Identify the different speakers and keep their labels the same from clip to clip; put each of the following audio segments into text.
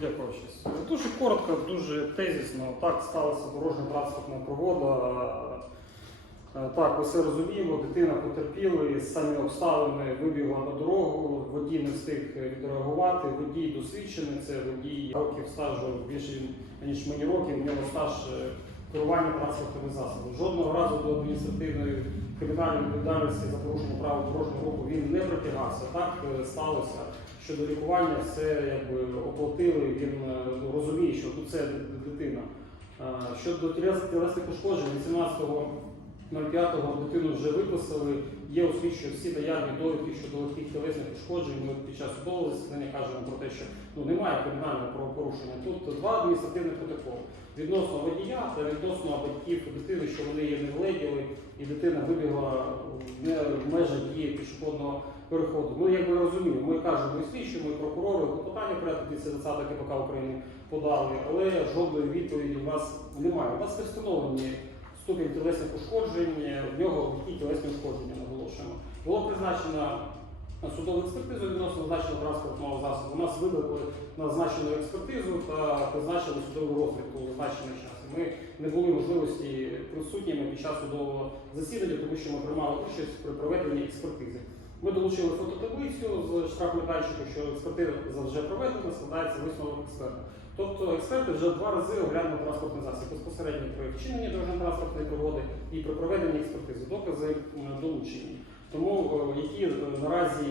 Speaker 1: Дякую щось. Дуже коротко, дуже тезісно. Так сталася дорожня транспортна пригода. Е, Так, усе розуміємо, дитина потерпіла, самі обставини вибігла на дорогу, водій не встиг відреагувати, водій досвідчений, це водій років стажу більше ніж мені років, в нього стаж е, керування транспортними засобами. Жодного разу до адміністративної кримінальної відповідальності за порушення правил дорожнього руху він не притягався. Так е, сталося. Щодо лікування все якби оплатили. Він е, розуміє, що тут це дитина. Е, Щодо тілес- тілесних ушкоджень, 18.05 дитину вже виписали. Є у всі наявні довідки щодо легких тілесних ушкоджень. Ми під час судового засідання кажемо про те, що ну немає кримінального правопорушення. Тут два адміністративних протоколи відносно водія та відносно батьків дитини, що вони її не вгледіли, і дитина вибігла не в межах дії пішохідного переходу. Ми якби розуміємо, ми кажемо і слідчі, ми прокурори, клопотання порядку 220 КПК України подали, але жодної відповіді у нас немає. У нас не встановлені ступінь тілесних ушкоджень, в нього які тілесні ушкодження наголошуємо. Було призначено судову експертизу відносно зазначеного транспортного засобу. У нас видали назначену експертизу та призначили судову розвідку у зазначений час. Ми не були можливості присутніми під час судового засідання, тому що ми приймали участь при проведенні експертизи. Ми долучили фототаблицю з штрафмайданчику, що експертиза вже проведена, складається висновок експерта. Тобто експерти вже два рази оглянули транспортний засіб безпосередньо при вчиненні дорожньо-транспортної пригоди і при проведенні експертизи. Докази долучені. Тому е, які е, наразі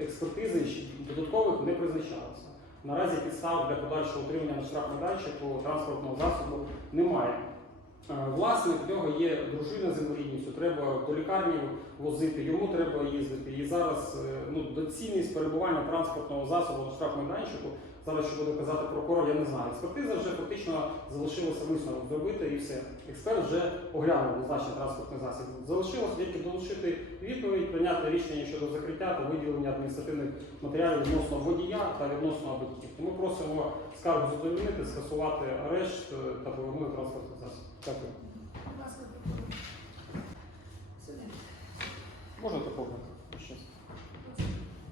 Speaker 1: експертизи додаткових не призначалися. Наразі підстав для подальшого утримання на штрафмайданчику транспортного засобу немає. Е, Власник в нього є дружина з інвалідністю, треба до лікарні возити, йому треба їздити. І зараз е, ну, доцільність перебування транспортного засобу на штрафмайданчику, зараз що буде казати прокурор, я не знаю. Експертиза вже фактично залишилося висновок зробити і все. Експерт вже оглянув зазначений транспортний засіб. Залишилося тільки долучити відповідь, прийняти рішення щодо закриття та виділення адміністративних матеріалів відносно водія та відносно батьків. Тому просимо скаргу задовольнити, скасувати арешт е, та повернути. Дякую.
Speaker 2: Будь ласка, прокурор. Сюди.
Speaker 1: Можна доповнити? Щас.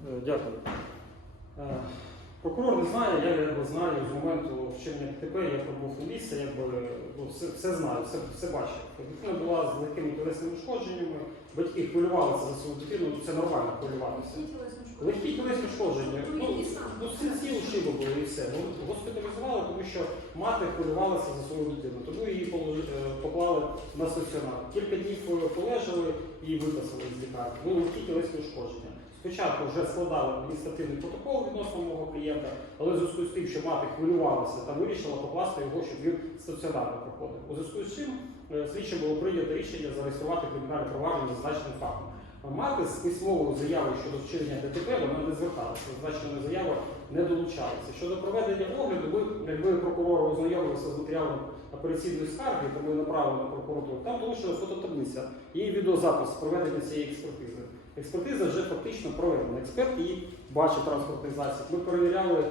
Speaker 1: Е, Дякую. Е, Прокурор не знає, я якби знаю з моменту вчинення ДТП, я пробув у місці, якби ну, все, все знаю, все, все бачив. Дитина була з легкими тілесними ушкодженнями, батьки хвилювалися за свою дитину, ну, це нормально хвилюватися. Легкі тілесні ушкодження.
Speaker 2: Ну,
Speaker 1: Ну,
Speaker 2: саме?
Speaker 1: ну синці ушиби були і все. Ну, госпіталізували, тому що мати хвилювалася за свою дитину. Тому її е, поклали на стаціонар. Кілька днів е, полежали і виписали з лікарні. Ну, легкі тілесні ушкодження. Спочатку вже складали адміністративний протокол відносно мого клієнта, але в зв'язку з тим, що мати хвилювалася та вирішила покласти його, щоб він стаціонарно проходив. У зв'язку з чим е, слідчим було прийнято рішення зареєструвати кримінальне провадження за зазначеним фактом. Мати з письмовою заявою щодо вчинення ДТП вона не зверталася, зазначена заява не долучалася. Щодо проведення огляду, ми, якби прокурор ознайомився з матеріалом операційної скарги, то ми направили на прокуратуру, там долучилася фототаблиця і відеозапис проведення цієї експертизи. Експертиза вже фактично проведена. Експерт її бачить транспортний. Ми перевіряли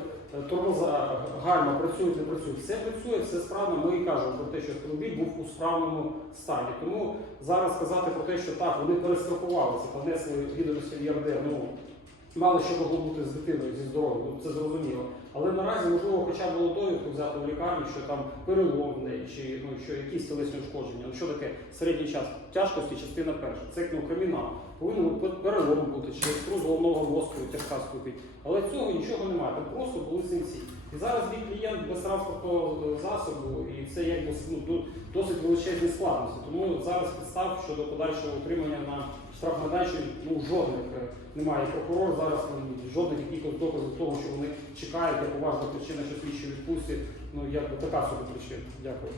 Speaker 1: тормоза, гальма працюють, не працюють. Все працює, все справно. Ми і кажемо про те, що автомобіль був у справному стані. Тому зараз сказати про те, що так, вони перестрахувалися, понесли відомості в ЄРД, ну мало що могло бути з дитиною зі здоров'ям, ну, це зрозуміло. Але наразі можливо, хоча було довідку взяти в лікарню, що там перелом чи ну що якісь тілесні ушкодження. Ну що таке середній час тяжкості, частина перша. Це ну, кримінал. Повинен перелом бути, чи струс головного мозку, тяжка ступінь. Але цього нічого немає. Там просто були синці. І зараз мій клієнт без транспортного засобу, і це якби ну, досить величезні складності. Тому зараз підстав щодо подальшого утримання на штрафмайданчику ну, жодних е, немає. Прокурор зараз ну, жодних якихось доказів того, що вони чекають, як поважна причина, що слідчі відпустять. Ну я така собі причина. Дякую.